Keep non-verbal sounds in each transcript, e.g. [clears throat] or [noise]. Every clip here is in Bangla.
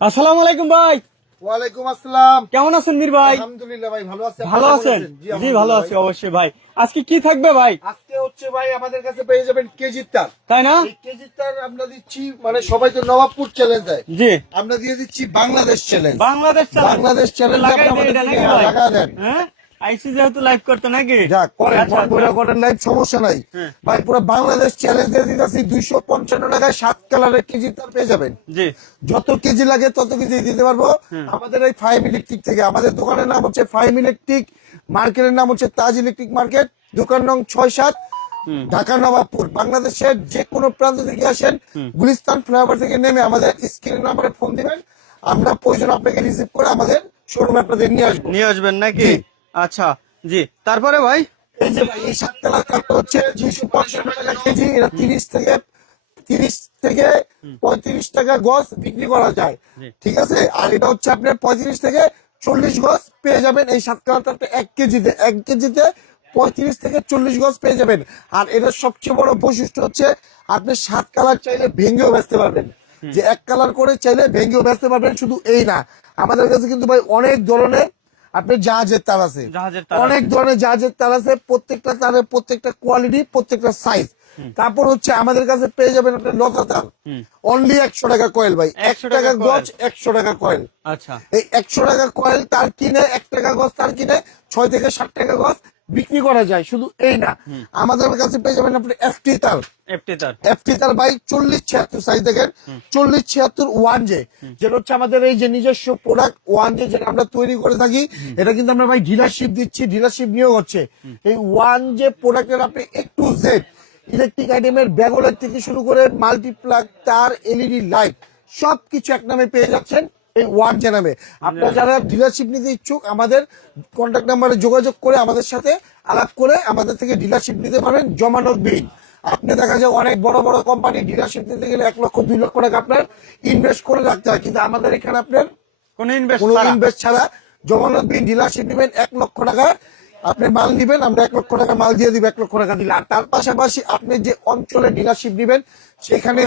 আসসালামু আলাইকুম ভাই। ওয়ালাইকুম আসসালাম। কেমন আছেন মীর ভাই? আলহামদুলিল্লাহ ভাই ভালো আছেন ভালো আছেন? জি ভালো আছি অবশ্যই ভাই। আজকে কি থাকবে ভাই? আজকে হচ্ছে ভাই আমাদের কাছে পেয়ে যাবেন কেজির তার। তাই না? কেজির তার আমরা দিচ্ছি মানে সবাই তো নবাবপুর চ্যালেঞ্জ দেয়। জি। আমরা দিয়ে দিচ্ছি Bangladesh challenge Bangladesh challenge Bangladesh challenge লাগাই? লাগা দেন। হ্যাঁ? আইসি যেহেতু লাইভ করতে নাকি? যা করেন আচ্ছা, করে। করেন লাইভ সমস্যা নাই। হ্যাঁ। ভাই পুরো বাংলাদেশ চ্যালেঞ্জ দিয়ে দিতেছি দুইশো পঞ্চান্ন টাকায় সাত কালারের কেজি তার পেয়ে যাবেন। জি। যত কেজি লাগে তত কেজি দিতে পারব। আমাদের এই ফাইভ ইলেকট্রিক থেকে আমাদের দোকানের নাম হচ্ছে ফাইভ ইলেকট্রিক মার্কেটের নাম হচ্ছে তাজ ইলেকট্রিক মার্কেট দোকান নং ছয় সাত ঢাকা নবাবপুর বাংলাদেশের যে কোনো প্রান্ত থেকে আসেন গুলিস্তান ফ্লাইওভার থেকে নেমে আমাদের স্ক্রিন নাম্বারে ফোন দিবেন। আমরা প্রয়োজন আপনাকে রিসিভ করে আমাদের শোরুমে আপনাদের নিয়ে আসব। নিয়ে আসবেন নাকি। আচ্ছা জি। তারপরে ভাই? এই যে ভাই এই হচ্ছে দুইশো পঞ্চান্ন টাকা কেজি এটা তিরিশ থেকে তিরিশ থেকে পঁয়ত্রিশ টাকা গজ বিক্রি করা যায়। ঠিক আছে? আর এটা হচ্ছে আপনার পঁয়ত্রিশ থেকে চল্লিশ গজ পেয়ে যাবেন। এই এক কেজিতে এক কেজিতে পঁয়ত্রিশ থেকে চল্লিশ গজ পেয়ে যাবেন। আর এটার সবচেয়ে বড় বৈশিষ্ট্য হচ্ছে আপনি সাত কালার চাইলে ভেঙেও বেচতে পারবেন। যে এক কালার করে চাইলে ভেঙেও বেচতে পারবেন শুধু এই না। আমাদের কাছে কিন্তু ভাই অনেক ধরনের আপনার জাহাজের তার আছে। অনেক ধরনের জাহাজের তার আছে প্রত্যেকটা তারের প্রত্যেকটা কোয়ালিটি প্রত্যেকটা সাইজ তারপর হচ্ছে আমাদের কাছে পেয়ে যাবেন আপনার লতা তার। অনলি একশো টাকা কয়েল ভাই। একশো 100 টাকা টাকা গজ একশো টাকা কয়েল আচ্ছা। এই একশো টাকা কয়েল তার কিনে এক টাকা গজ তার কিনে ছয় থেকে সাত টাকা গজ বিক্রি করা যায় শুধু এই না। আমাদের কাছে পেয়ে যাবেন আপনি এফটি তার এফটি তার ভাই চল্লিশ ছিয়াত্তর সাইজ দেখেন। চল্লিশ ছিয়াত্তর ওয়ান জে। যেটা হচ্ছে আমাদের এই যে নিজস্ব প্রোডাক্ট ওয়ান জে যেটা আমরা তৈরি করে থাকি এটা কিন্তু আমরা ভাই ডিলারশিপ দিচ্ছি ডিলারশিপ নিয়োগ হচ্ছে। এই ওয়ান জে প্রোডাক্টের আপনি একটু জেড ইলেকট্রিক আইটেমের ব্যাগলের থেকে শুরু করে মাল্টিপ্লাগ তার এলইডি লাইট সবকিছু এক নামে পেয়ে যাচ্ছেন। এই ওয়ার্ড জানাবে। আপনারা যারা ডিলারশিপ নিতে ইচ্ছুক আমাদের কন্ট্যাক্ট নাম্বারে যোগাযোগ করে আমাদের সাথে আলাপ করে আমাদের থেকে ডিলারশিপ নিতে পারেন জমানত বিল আপনি দেখা যায় অনেক বড় বড় কোম্পানি ডিলারশিপ নিতে গেলে এক লক্ষ দুই লক্ষ টাকা আপনার ইনভেস্ট করে রাখতে হয়। কিন্তু আমাদের এখানে আপনার কোন ইনভেস্ট কোনো ইনভেস্ট ছাড়া জমানত বিল ডিলারশিপ নেবেন এক লক্ষ টাকা। আপনি মাল নিবেন আমরা এক লক্ষ টাকা মাল দিয়ে দিব এক লক্ষ টাকা দিলে। আর তার পাশাপাশি আপনি যে অঞ্চলে ডিলারশিপ নিবেন সেখানে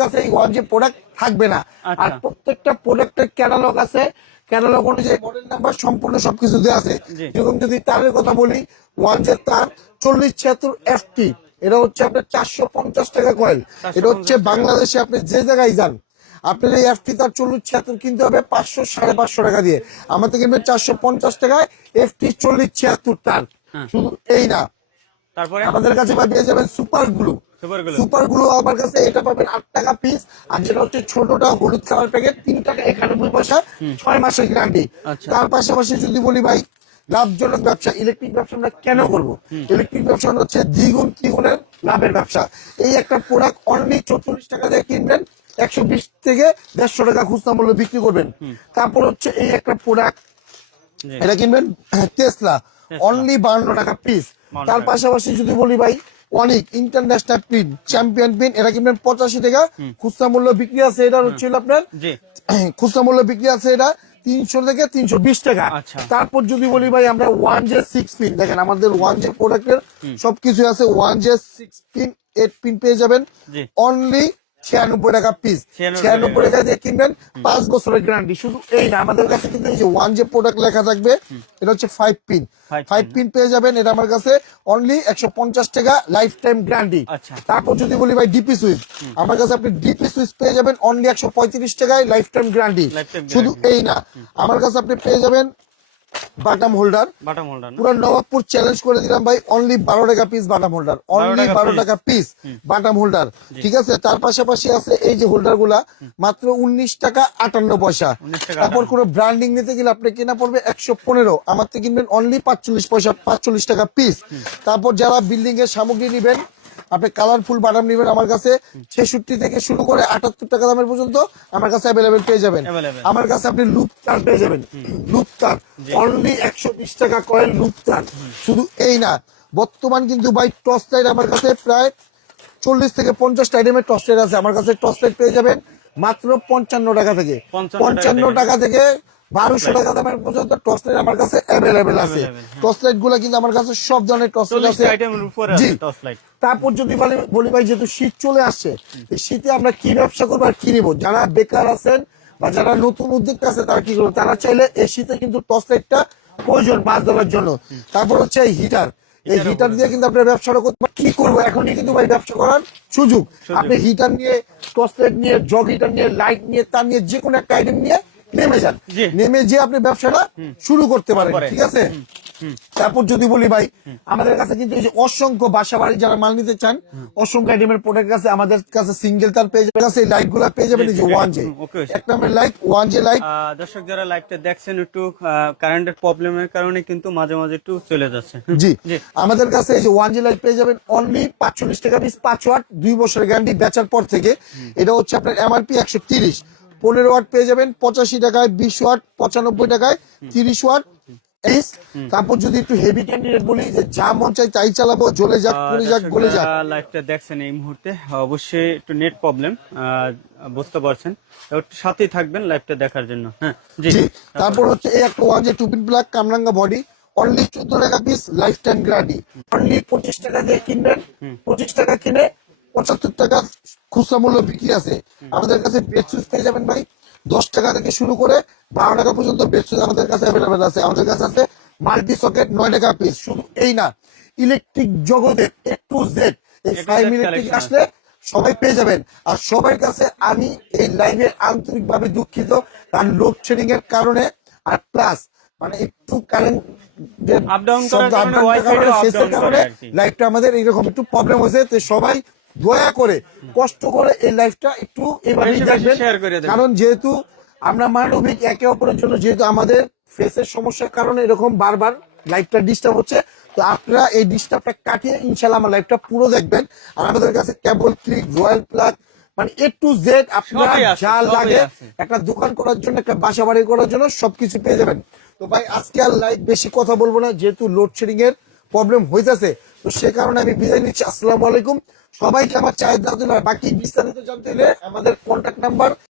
কাছে যে প্রোডাক্ট থাকবে না। আচ্ছা। আর প্রত্যেকটা প্রোডাক্টের ক্যাটালগ আছে। ক্যাটালগ অনুযায়ী মডেল নাম্বার সম্পূর্ণ সবকিছু দেওয়া আছে। যেরকম যদি তারের কথা বলি ওয়ান যে তার চল্লিশ ছিয়াত্তর এফটি এটা হচ্ছে আপনার চারশো পঞ্চাশ টাকা কয়েল এটা হচ্ছে বাংলাদেশে আপনি যে জায়গায় যান আপনার এই এফটি তার চল্লিশ ছিয়াত্তর কিনতে হবে পাঁচশো সাড়ে পাঁচশো টাকা দিয়ে। আমার থেকে কিনবেন চারশো পঞ্চাশ টাকায় এফটি চল্লিশ ছিয়াত্তর তার। হ্যাঁ। শুধু এই না। তারপরে? আমাদের কাছে পেয়ে যাবেন সুপার গ্লু সুপার গ্লু আমার কাছে এটা পাবেন আট টাকা পিস আর যেটা হচ্ছে ছোটটা হলুদ কালার প্যাকেট তিন টাকা একানব্বই পয়সা ছয় মাসের গ্যারান্টি আচ্ছা। তার পাশাপাশি যদি বলি ভাই লাভজনক ব্যবসা ইলেকট্রিক ব্যবসা আমরা কেন করব? ইলেকট্রিক ব্যবসা হচ্ছে দ্বিগুণ ত্রিগুণের লাভের ব্যবসা। এই একটা প্রোডাক্ট অনলি চৌচল্লিশ টাকা দিয়ে কিনবেন একশো বিশ থেকে দেড়শো টাকা খুচরা মূল্য বিক্রি করবেন। তারপর হচ্ছে এই একটা প্রোডাক্ট এটা কিনবেন তেসলা অনলি বান্ন টাকা পিস তার পাশাপাশি যদি বলি ভাই অনেক ইন্টারন্যাশনাল পিন চ্যাম্পিয়ন পিন এটা কিনবেন পঁচাশি টাকা। খুচরা মূল্য বিক্রি আছে এটা হচ্ছিল আপনার [clears throat] খুচরা মূল্য বিক্রি আছে এটা তিনশো থেকে তিনশো বিশ টাকা। আচ্ছা। তারপর যদি বলি ভাই আমরা ওয়ান জে সিক্স পিন দেখেন আমাদের ওয়ান জে প্রোডাক্টের সবকিছু আছে one J six pin eight pin পেয়ে যাবেন। অনলি ছিয়ানব্বই টাকা পিস ছিয়ানব্বই টাকা। দিয়ে কিনবেন পাঁচ বছরের গ্যারান্টি শুধু এই না আমাদের কাছে কিন্তু এই যে ওয়ান যে প্রোডাক্ট লেখা থাকবে এটা হচ্ছে ফাইভ পিন ফাইভ পিন পেয়ে যাবেন এটা আমার কাছে অনলি একশো পঞ্চাশ টাকা লাইফ টাইম গ্যারান্টি। তারপর যদি বলি ভাই ডিপি সুইচ আমার কাছে আপনি ডিপি সুইচ পেয়ে যাবেন অনলি একশো পঁয়ত্রিশ টাকায় লাইফ টাইম গ্যারান্টি শুধু এই না আমার কাছে আপনি পেয়ে যাবেন বাটাম হোল্ডার। বাটাম হোল্ডার পুরো নবাবপুর চ্যালেঞ্জ করে দিলাম ভাই অনলি বারো টাকা পিস বাটাম হোল্ডার। অনলি বারো টাকা পিস বাটাম হোল্ডার। ঠিক আছে? তার পাশাপাশি আছে এই যে হোল্ডারগুলা মাত্র উনিশ টাকা আটান্ন পয়সা। তারপর কোনো ব্র্যান্ডিং নিতে গেলে আপনি কেনা পড়বে একশো পনেরো। আমার থেকে কিনবেন অনলি পাঁচচল্লিশ পয়সা পাঁচচল্লিশ টাকা পিস তারপর যারা বিল্ডিং এর সামগ্রী নিবেন আপনি কালারফুল বাদাম নেবেন আমার কাছে ছেষট্টি থেকে শুরু করে আটাত্তর টাকা দামের পর্যন্ত আমার কাছে অ্যাভেলেবেল পেয়ে যাবেন। আমার কাছে আপনি লুপ তার পেয়ে যাবেন। লুপ তার অনলি একশো বিশ টাকা কয়েল লুপ তার শুধু এই না বর্তমান কিন্তু ভাই টর্চ লাইট আমার কাছে প্রায় চল্লিশ থেকে পঞ্চাশ আইটেমের টর্চ লাইট আছে। আমার কাছে টর্চ লাইট পেয়ে যাবেন মাত্র পঞ্চান্ন টাকা থেকে। পঞ্চান্ন টাকা থেকে বারোশো টাকা দামের পর্যন্ত টর্চ লাইট আমার কাছে অ্যাভেলেবেল আছে। হ্যাঁ। টর্চ লাইটগুলো কিন্তু আমার কাছে সব ধরনের টর্চ লাইট আছে। জি। তারপর যদি বলি- ভাই যেহেতু শীত চলে আসছে শীতে আমরা কি ব্যবসা করব আর কি নিবো? যারা বেকার আছেন বা যারা নতুন উদ্যোক্তা আছে তারা কি করবে? তারা চাইলে এই শীতে কিন্তু টর্চ লাইটটা প্রয়োজন মাছ ধরার জন্য। তারপর হচ্ছে এই হিটার এই হিটার দিয়ে কিন্তু আপনার ব্যবসাটা করতে পারেন। কি করব? এখনই কিন্তু ভাই ব্যবসা করার সুযোগ। আপনি হিটার নিয়ে টর্চ লাইট নিয়ে জগ হিটার নিয়ে লাইট নিয়ে তার নিয়ে যে কোনো একটা আইটেম নিয়ে নেমে যান। নেমে যে আপনি ব্যবসাটা শুরু করতে পারেন ঠিক আছে? তারপর যদি বলি ভাই আমাদের কাছে কিন্তু অসংখ্য বাসা বাড়ি যারা মাল নিতে চান অসংখ্য আইটেমের প্রোডাক্ট আছে আমাদের কাছে সিঙ্গেল তার পেয়ে যাবেন কাছে লাইটগুলা পেয়ে যাবেন যে ওয়ান জে. এক নম্বর লাইট ওয়ান জে লাইট আহ, দর্শক যারা লাইভটা দেখছেন একটু কারেন্টের প্রবলেমের কারণে কিন্তু মাঝে মাঝে একটু চলে যাচ্ছে। জি। আমাদের কাছে এই যে ওয়ান জি লাইট পেয়ে যাবেন অনলি পাঁচচল্লিশ টাকা পিস পাঁচ ওয়াট দুই বছরের গ্যারান্টি বেচার পর থেকে এটা হচ্ছে আপনার এমআরপি একশো তিরিশ। পনেরো ওয়াট পেয়ে যাবেন পঁচাশি টাকায় বিশ ওয়াট পঁচানব্বই টাকায় তিরিশ ওয়াট তারপর যদি একটু হেভি ক্যান্ডিডেট বলি যে যা মন চাই তাই চালাবো জ্বলে যাক পড়ে যাক গলে যাক। লাইভটা দেখছেন এই মুহূর্তে। অবশ্যই একটু নেট প্রবলেম বুঝতে পারছেন। একটু সাথেই থাকবেন লাইভটা দেখার জন্য। হ্যাঁ জি। তারপর হচ্ছে এই একটা ওয়ান যে টুপিন ব্ল্যাক কামরাঙ্গা বডি অনলি চোদ্দ টাকা piece life time guarantee only পঁচিশ টাকা দিয়ে কিনবেন পঁচিশ টাকা কিনে পঁচাত্তর টাকা খুচরা মূল্য বিক্রি আছে। আমাদের কাছে বেড পেয়ে যাবেন ভাই। দশ টাকা থেকে শুরু করে বারো টাকা পর্যন্ত বেড আমাদের কাছে অ্যাভেলেবেল আছে। আমাদের কাছে আছে মাল্টি সকেট নয় টাকা পিস শুধু এই না ইলেকট্রিক জগতের এ টু জেড এই ফাইভ ইলেকট্রিক আসলে সবাই পেয়ে যাবেন। আর সবার কাছে আমি এই লাইভে আন্তরিক ভাবে দুঃখিত কারণ লোডশেডিং এর কারণে আর প্লাস মানে একটু কারেন্ট down করার কারণে, টাও করে আর লাইভটা আমাদের এইরকম একটু প্রবলেম হয়েছে। তো সবাই দয়া করে কষ্ট করে এই লাইফটা একটু দেখবেন। কারণ যেহেতু আমরা মানবিক একে অপরের জন্য যেহেতু আমাদের ফেসের সমস্যার কারণে এরকম বারবার লাইভটা ডিস্টার্ব হচ্ছে তো আপনারা এই ডিস্টার্বটা কাটিয়ে ইনশাল্লাহ আমার লাইভটা পুরো দেখবেন। আর আমাদের কাছে কেবল ক্লিক রয়্যাল প্লাগ মানে এ টু জেড আপনারা যা লাগে একটা দোকান করার জন্য একটা বাসা বাড়ি করার জন্য সবকিছু পেয়ে যাবেন। তো ভাই আজকে আর লাইভ বেশি কথা বলব না যেহেতু লোডশেডিং এর প্রবলেম হইতাছে তো সে কারণে আমি বিদায় নিচ্ছি। আসসালামু আলাইকুম। সবাইকে আমার চায়ের দাওয়াত বাকি বিস্তারিত জানতে হলে আমাদের কন্ট্যাক্ট নাম্বার